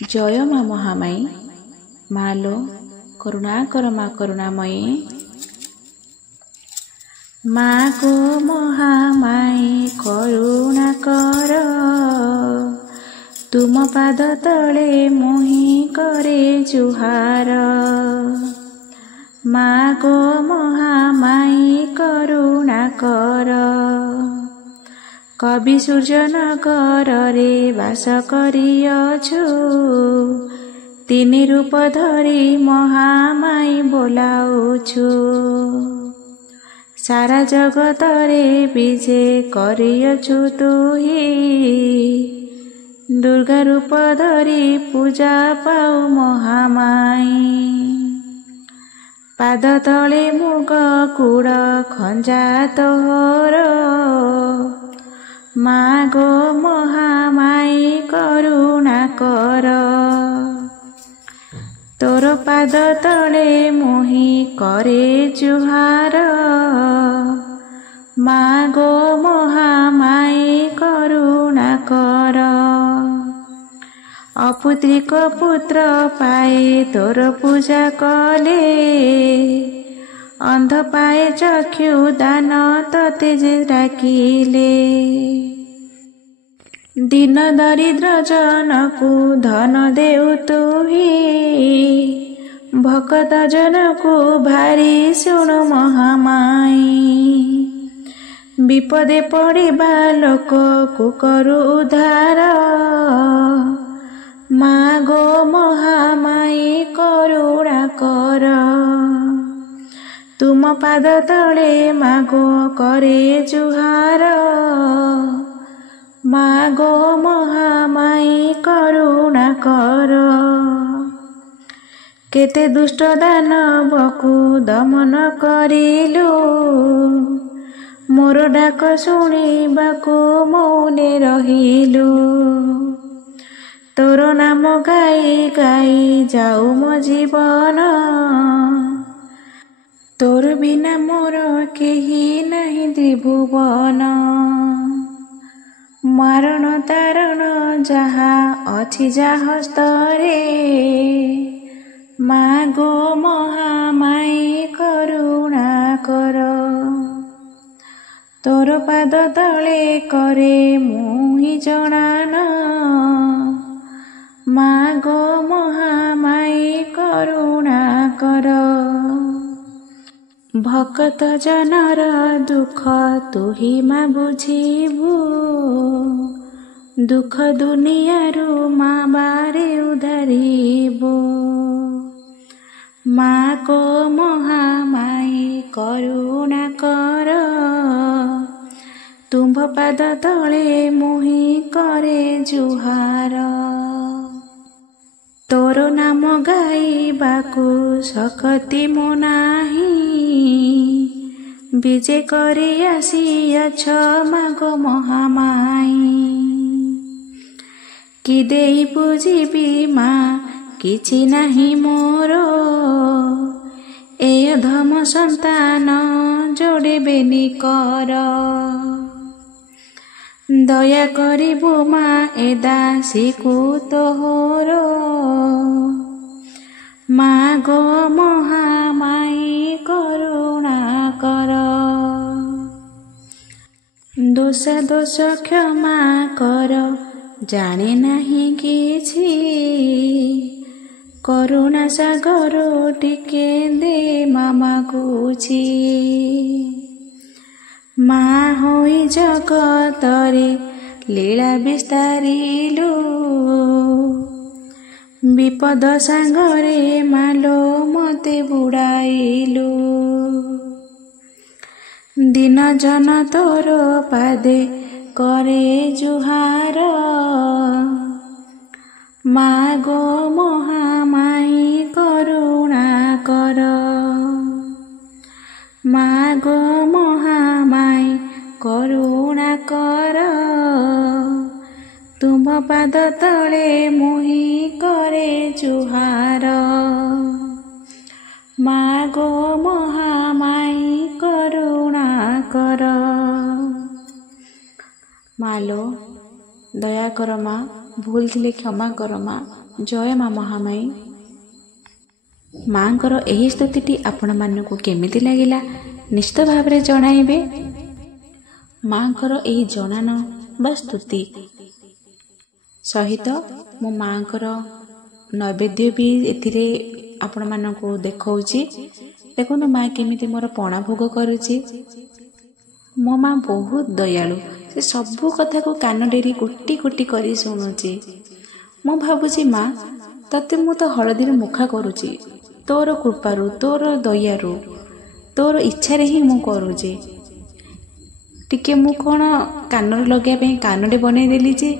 जय मा महामाई मालो करुणाकर मा करुणामयी। माँ गो महामाई करुणा कर, तुम पाद तले मोहि करे जुहार। माँ गो महामाई करुणा कर, कवि सूर्यनगर रे बास करिअछु, तीन रूप धरी महामाई बोलाउछु। सारा जगत रे विजय करिअछु तुही, दुर्गा रूप धरी पूजा पाऊ महामाई। पाद तले मुग कुड़ खंजा तोहर, माँ गो महामाई करुणा कर। तोर पाद तले मोहि करे जुहार, माँ गो महामाई करुणा कर। अपुत्रिक पुत्र पाए तोर पूजा कले, अंध पाए चक्षु दान तते जे डाकिले। दीन दरिद्र जनकु धन देउ तुही, भक्त जनकु भारी शुणु महामाई। विपदे पड़िबा लोककु करु उद्धार, माँ गो महामाई करुणा कर। तुम पाद तले मागो करे जुहार, माँ गो महामाई करुणा कर। केते दुष्ट दानवकु दमन करिलु, मोर डाक शुणिबाकु मौने रहिलु। तोर नाम गाई गाई जाऊ मो जीवन, तोर बिना मोर केही नहीं त्रिभुवन। मारण तारण जहा अछि जा हस्तरे, माँ गो महामाई करुणा कर। तोर पाद तले करे मुहि जणान, माँ गो महामाई करुणा कर। भक्त जनर दुख तुही माँ बुझिबु, दुख दुनियारु माँ बारे उधारिबु। माँ गो महामाई करुणा कर, तुम पाद तले मोहि करे जुहार। तोर नाम गाइबाकु शक्ति मो नाही, विजय करि आसिअछ माँ गो महामाई। कि देई पूजिबी माँ किछि नाही मोर, ए अधम संतान जोड़े बेनी कर। दया करिबु माँ ए दासीकु तोहर, माँ गो महामाई करुणा कर। दोष दोष क्षमा कर, जाने नहीं किछि, करुणा सागर टिके दे मामा गुछि। माँ होई जगतरे लीला विस्तारिलु, विपद सांगरे मालो मते बुड़ाइलु। दिन जन तोर पादे करे जुहार, माँ गो महामाई करुणा कर। माँ गो महामाई करुणा कर, तुम पाद तले मोहि करे जुहार। माँ गो महामाई करुणा कर। मालो दया कर माँ, भूल थिले क्षमा कर माँ। ଜୟ ମା ମହାମାଇ। ମାଙ୍କର ଏହି ସ୍ତୁତିଟି ଆପଣମାନଙ୍କୁ କେମିତି ଲାଗିଲା ନିଶ୍ଚିତ ଭାବରେ ଜଣାଇବେ। ମାଙ୍କର ଏହି ଜଣାଣ ବା ସ୍ତୁତି ସହିତ ମୋ ମାଙ୍କର ନୈବେଦ୍ୟ ବି ଏଥିରେ ଆପଣମାନଙ୍କୁ ଦେଖାଉଛି। ଦେଖନ୍ତୁ ମା କେମିତି ମୋର ପଣା ଭୋଗ କରୁଛି। ମୋ ମା ବହୁତ ଦୟାଳୁ, ସେ ସବୁ କଥାକୁ କାନ ଡେରି କୋଟି କୋଟି କରି ଶୁଣୁଛି। ମୁଁ ଭାବୁଛି ମା ତତେ ମୁଁ ତ ହଳଦୀରେ ମୁଖା କରୁଛି, ତୋର କୃପାରୁ, ତୋର ଦୟାରୁ, ତୋର ଇଚ୍ଛାରେ ହିଁ ମୁଁ କରୁଛି। ଟିକେ ମୁଁ କ'ଣ କାନରେ ଲଗାଇବା ପାଇଁ କାନଟେ ବନେଇଦେଲି ଯେ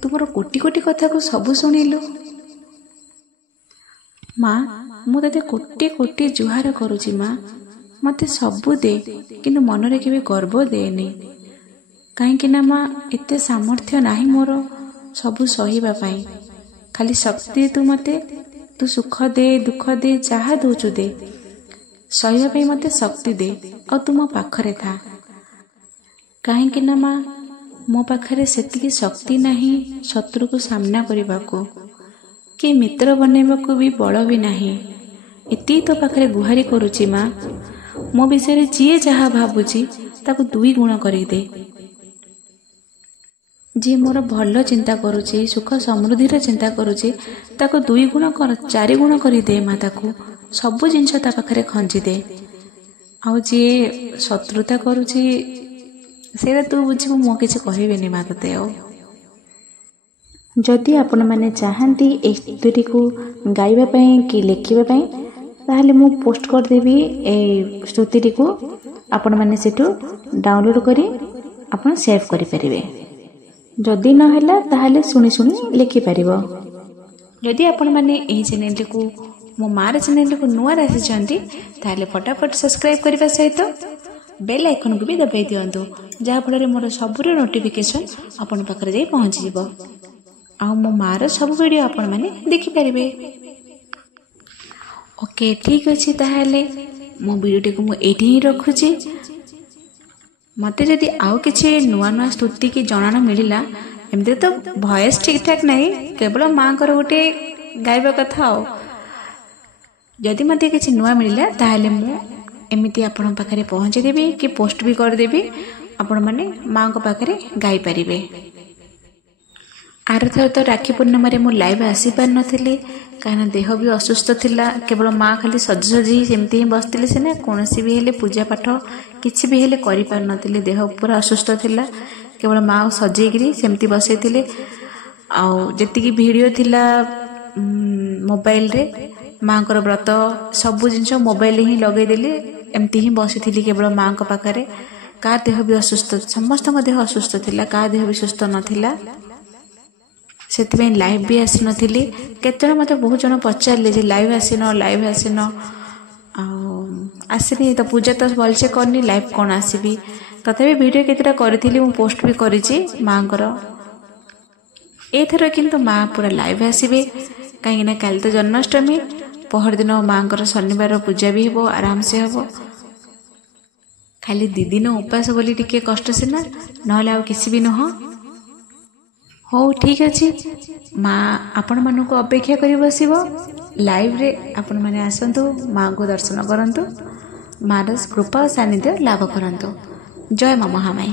ତୁମର କୋଟି କୋଟି କଥାକୁ ସବୁ ଶୁଣିଲୁ। ମା ମୁଁ ତତେ କୋଟି କୋଟି ଜୁହାର କରୁଛି ମା, ମୋତେ ସବୁ ଦେ, କିନ୍ତୁ ମନରେ କେବେ ଗର୍ବ ଦେନି। କାହିଁକି ନା ମା ଏତେ ସାମର୍ଥ୍ୟ ନାହିଁ ମୋର ସବୁ ସହିବା ପାଇଁ। ଖାଲି ଶକ୍ତି ତୁ ମୋତେ, ତୁ ସୁଖ ଦେ, ଦୁଃଖ ଦେ, ଯାହା ଦେଉଛୁ ଦେ, ସହିବା ପାଇଁ ମୋତେ ଶକ୍ତି ଦେ। ଆଉ ତୁ ମୋ ପାଖରେ ଥା। କାହିଁକି ନା ମା ମୋ ପାଖରେ ସେତିକି ଶକ୍ତି ନାହିଁ ଶତ୍ରୁକୁ ସାମ୍ନା କରିବାକୁ, କି ମିତ୍ର ବନେଇବାକୁ ବି ବଳ ବି ନାହିଁ। ଏତିକି ତୋ ପାଖରେ ଗୁହାରି କରୁଛି ମା, ମୋ ବିଷୟରେ ଯିଏ ଯାହା ଭାବୁଛି ତାକୁ 2 ଗୁଣ କରିଦେ। ଯିଏ ମୋର ଭଲ ଚିନ୍ତା କରୁଛି, ସୁଖ ସମୃଦ୍ଧିର ଚିନ୍ତା କରୁଛି, ତାକୁ 2 ଗୁଣ 4 ଗୁଣ କରିଦେ ମା। ତାକୁ ସବୁ ଜିନିଷ ତା ପାଖରେ ଖଞ୍ଜିଦେ। ଆଉ ଯିଏ ଶତ୍ରୁତା କରୁଛି ସେଇଟା ତୁ ବୁଝିବୁ, ମୁଁ କିଛି କହିବିନି ମା ତତେ। ଆଉ ଯଦି ଆପଣମାନେ ଚାହାନ୍ତି ଏହି ସ୍ତୁତିଟିକୁ ଗାଇବା ପାଇଁ କି ଲେଖିବା ପାଇଁ, ତାହେଲେ ମୁଁ ପୋଷ୍ଟ କରିଦେବି ଏହି ସ୍ତୁତିଟିକୁ। ଆପଣମାନେ ସେଠୁ ଡାଉନଲୋଡ଼ କରି ଆପଣ ସେଭ୍ କରିପାରିବେ। ଯଦି ନହେଲା ତାହେଲେ ଶୁଣି ଶୁଣି ଲେଖିପାରିବ। ଯଦି ଆପଣମାନେ ଏହି ଚ୍ୟାନେଲଟିକୁ, ମୋ ମାର ଚ୍ୟାନେଲଟିକୁ ନୂଆରେ ଆସିଛନ୍ତି, ତାହେଲେ ଫଟାଫଟ ସବସ୍କ୍ରାଇବ୍ କରିବା ସହିତ ବେଲ୍ ଆଇକନ୍କୁ ବି ଦବାଇ ଦିଅନ୍ତୁ, ଯାହାଫଳରେ ମୋର ସବୁର ନୋଟିଫିକେସନ୍ ଆପଣଙ୍କ ପାଖରେ ଯାଇ ପହଞ୍ଚିଯିବ। ଆଉ ମୋ ମାର ସବୁ ଭିଡ଼ିଓ ଆପଣମାନେ ଦେଖିପାରିବେ। ଓକେ, ଠିକ୍ ଅଛି। ତାହେଲେ ମୋ ଭିଡ଼ିଓଟିକୁ ମୁଁ ଏଇଠି ହିଁ ରଖୁଛି। ମୋତେ ଯଦି ଆଉ କିଛି ନୂଆ ନୂଆ ସ୍ତୁତି କି ଜଣାଣ ମିଳିଲା, ଏମିତିରେ ତ ଭଏସ୍ ଠିକ୍ ଠାକ୍ ନାହିଁ, କେବଳ ମାଙ୍କର ଗୋଟେ ଗାଇବା କଥା। ଆଉ ଯଦି ମୋତେ କିଛି ନୂଆ ମିଳିଲା ତାହେଲେ ମୁଁ ଏମିତି ଆପଣଙ୍କ ପାଖରେ ପହଞ୍ଚାଇଦେବି କି ପୋଷ୍ଟ ବି କରିଦେବି, ଆପଣମାନେ ମାଙ୍କ ପାଖରେ ଗାଇପାରିବେ। ଆରଥର ତ ରାକ୍ଷୀ ପୂର୍ଣ୍ଣିମାରେ ମୁଁ ଲାଇଭ୍ ଆସିପାରିନଥିଲି, କାହିଁକିନା ଦେହ ବି ଅସୁସ୍ଥ ଥିଲା। କେବଳ ମା ଖାଲି ସଜି ସେମିତି ହିଁ ବସିଥିଲେ, ସିନା କୌଣସି ବି ହେଲେ ପୂଜା ପାଠ କିଛି ବି ହେଲେ କରିପାରୁନଥିଲି, ଦେହ ପୁରା ଅସୁସ୍ଥ ଥିଲା। କେବଳ ମା ସଜେଇକିରି ସେମିତି ବସେଇଥିଲେ। ଆଉ ଯେତିକି ଭିଡ଼ିଓ ଥିଲା ମୋବାଇଲରେ, ମାଙ୍କର ବ୍ରତ ସବୁ ଜିନିଷ ମୋବାଇଲରେ ହିଁ ଲଗେଇଦେଲି। ଏମିତି ହିଁ ବସିଥିଲି କେବଳ ମାଙ୍କ ପାଖରେ। କାହା ଦେହ ବି ଅସୁସ୍ଥ, ସମସ୍ତଙ୍କ ଦେହ ଅସୁସ୍ଥ ଥିଲା, କାହା ଦେହ ବି ସୁସ୍ଥ ନଥିଲା। ସେଥିପାଇଁ ଲାଇଭ୍ ବି ଆସିନଥିଲି। କେତେଜଣ ମୋତେ ବହୁତ ଜଣ ପଚାରିଲେ ଯେ ଲାଇଭ୍ ଆସିନ। ଆଉ ଆସିନି ତ, ପୂଜା ତ ଭଲସେ କରିନି, ଲାଇଭ୍ କ'ଣ ଆସିବି। ତଥାପି ଭିଡ଼ିଓ କେତେଟା କରିଥିଲି, ମୁଁ ପୋଷ୍ଟ ବି କରିଛି ମାଙ୍କର। ଏଇଥର କିନ୍ତୁ ମା ପୁରା ଲାଇଭ୍ ଆସିବେ, କାହିଁକିନା କାଲି ତ ଜନ୍ମାଷ୍ଟମୀ, ପହରଦିନ ମାଙ୍କର ଶନିବାର ପୂଜା ବି ହେବ, ଆରାମସେ ହେବ। ଖାଲି 2 ଦିନ ଉପାସ ବୋଲି ଟିକେ କଷ୍ଟ ସିନା, ନହେଲେ ଆଉ କିଛି ବି ନୁହଁ। ହଉ ଠିକ୍ ଅଛି, ମା ଆପଣମାନଙ୍କୁ ଅପେକ୍ଷା କରି ବସିବ। ଲାଇଭ୍ରେ ଆପଣମାନେ ଆସନ୍ତୁ, ମାଙ୍କୁ ଦର୍ଶନ କରନ୍ତୁ, ମାର କୃପା ଓ ସାନ୍ନିଧ୍ୟ ଲାଭ କରନ୍ତୁ। ଜୟ ମା ମହାମାଇ।